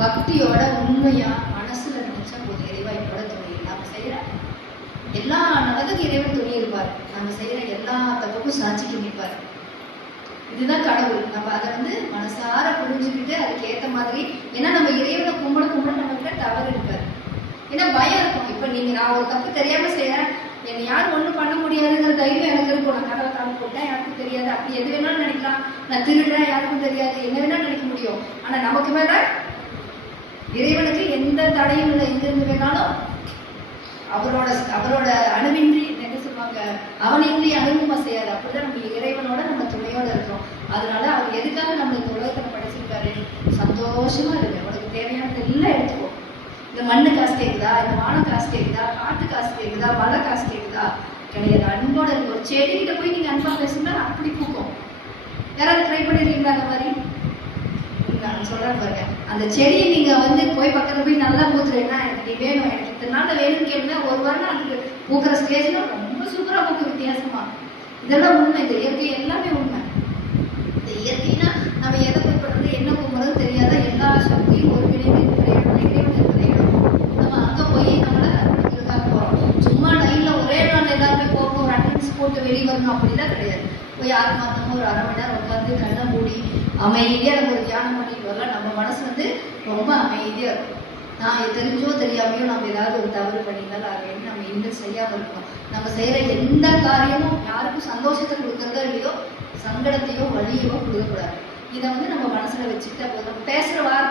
பக்தியோட உண்மையா மனசுல நினைச்சா போதும், இறைவா என்னோட துணை. நாம செய்யற எல்லா நல்லதுக்கும் இறைவன் துணை இருப்பார். நம்ம செய்யற எல்லா தப்புக்கும் சாட்சிக்கு நிற்பார். இதுதான் கடவுள். நம்ம அதை மனசார புரிஞ்சுக்கிட்டு அதுக்கு ஏத்த மாதிரி, ஏன்னா நம்ம இறைவனை கும்பிட கும்பிட நம்மகிட்ட தவறு இருக்காரு. ஏன்னா பயம் இருக்கும். இப்ப நான் ஒரு தப்பு தெரியாம செய்யறேன், என்னை யாரும் ஒண்ணும் பண்ண முடியாதுங்கிற தைரியம் எனக்கு இருக்கும். நான் கடவுள் காலம் போட்டேன், யாருக்கும் தெரியாது, அப்படி எது வேணாலும் நினைக்கலாம். நான் திருடுறேன், யாருக்கும் தெரியாது, என்ன வேணாலும் நினைக்க முடியும். ஆனா நமக்கு மேல இறைவனுக்கு எந்த தடையும் இல்லை. எங்கிருந்து வேணாலும் அவரோட அணுவின்றி என்ன சொல்லுவாங்க, அவனின்றி அணுவும் செய்யாது. அப்படிதான் நம்ம இறைவனோட நம்ம துணையோட இருக்கிறோம். அதனால அவர் எதுக்காக நம்ம இந்த உலகத்துல படைச்சிருக்காரு, சந்தோஷமா இருக்கு. அவனுக்கு தேவையானது எல்லாம் எடுத்துக்கோ. இந்த மண்ணு காசு கேட்குதா, இந்த வானம் காசு கேட்குதா, காட்டு காசு கேட்குதா, மழை காசு கேட்குதா, கிடையாது. அன்போட இருக்கு. ஒரு செடிகிட்ட போய் நீங்க அன்பா பேசுனா அப்படி பூக்கும். யாராவது ட்ரை பண்ணிருக்கீங்களா அந்த மாதிரி? நான் சொல்றேன் பாருங்க, அந்த செடியை நீங்க போய் பக்கத்துல போய் நல்லா பூத்துறீங்கன்னா, எனக்கு நீ வேணும், எனக்கு இத்தனை நாள் வேணும்னு கேட்டா ஒரு வாரம் அதுக்கு பூக்கிற ஸ்டேஜ்ல ரொம்ப சூப்பரா பூக்கும் வித்தியாசமா. இதெல்லாம் உண்மை. இந்த இயற்கை எல்லாமே உண்மை. இந்த இயற்கைனா நம்ம எதை போய் பண்றது, என்ன கும்புறது தெரியாத, எல்லா சக்தியும் ஒரு இறைவன் இருக்கிற இடம். நம்ம அங்க போய் நம்மளை அர்ப்பணிக்கிறதுக்காக போறோம். சும்மா லைன்ல ஒரே நாள் எல்லாருமே போகணும், ஒரு அட்டன்ஸ் போட்டு வெளியே வரணும் அப்படிலாம் கிடையாது. போய் யாரு மாத்தமா ஒரு 1/2 மணி நேரம் உட்காந்து கண்ணை மூடி அமைதியா நம்ம ஒரு தியானம் பண்ணிட்டு வரலாம். நம்ம மனசு ரொம்ப அமைதியா இருக்கும். நான் தெரிஞ்சோ தெரியாமையோ நம்ம ஏதாவது ஒரு தவறு பண்ணியிருந்தாலும் அதை நம்ம இன்னும் செய்யாம இருக்கணும். நம்ம செய்யற எந்த காரியமும் யாருக்கும் சந்தோஷத்தை கொடுக்கறதோ இல்லையோ, சங்கடத்தையோ வலியோ கொடுக்கக்கூடாது. இதை நம்ம மனசுல வச்சுக்கிட்டா போதும். பேசுற வார்த்தை